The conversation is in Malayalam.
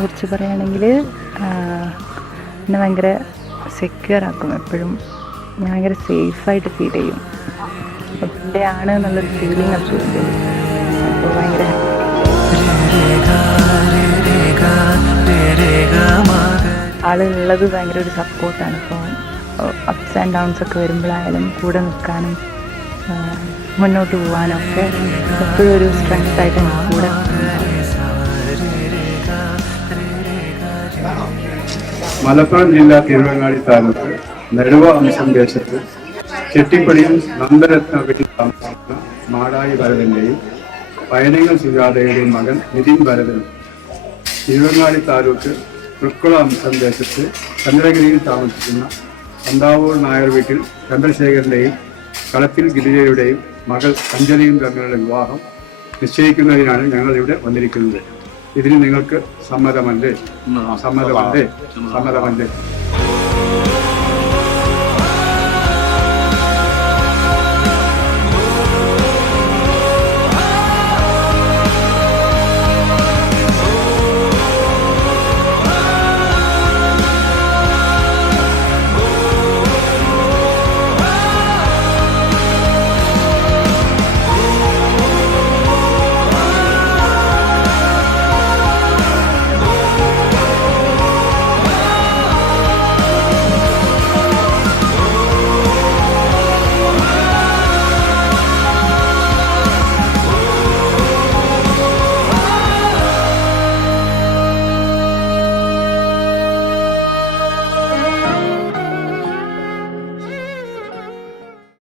കുറിച്ച് പറയുകയാണെങ്കിൽ എന്നെ ഭയങ്കര സെക്യൂർ ആക്കും. എപ്പോഴും ഞാൻ ഭയങ്കര സേഫായിട്ട് ഫീൽ ചെയ്യും. എവിടെയാണ് എന്നുള്ളൊരു ഫീലിംഗ് അപ്പോൾ ഭയങ്കര ആളുള്ളത് ഭയങ്കര ഒരു സപ്പോർട്ടാണ്. ഇപ്പോൾ അപ്സ് ആൻഡ് ഡൗൺസ് ഒക്കെ വരുമ്പോഴായാലും കൂടെ നിൽക്കാനും മുന്നോട്ട് പോകാനും ഒക്കെ എപ്പോഴും ഒരു സ്ട്രെങ്ത് ആയിട്ട് കൂടെ. മലപ്പുറം ജില്ലാ തിരുവങ്ങാടി താലൂക്ക് നെടുവ അംശം ദേശത്ത് ചെട്ടിപ്പടിയിൽ നന്ദരത്ന വീട്ടിൽ താമസിക്കുന്ന മാടായി ഭരതന്റെയും പയനങ്ങൾ സുജാതയുടെയും മകൻ നിതിൻ ഭരതൻ തിരുവങ്ങാടി താലൂക്ക് തൃക്കുള അംശം ദേശത്ത് ചന്ദ്രഗിരിയിൽ താമസിക്കുന്ന പന്താവൂർ നായർ വീട്ടിൽ ചന്ദ്രശേഖരന്റെയും കളത്തിൽ ഗിരിജയുടെയും മകൾ അഞ്ജലിയും തമ്മിലുള്ള വിവാഹം നിശ്ചയിക്കുന്നതിനാണ് ഞങ്ങൾ ഇവിടെ വന്നിരിക്കുന്നത്. ഇതിന് നിങ്ങൾക്ക് സമ്മതമല്ലേ?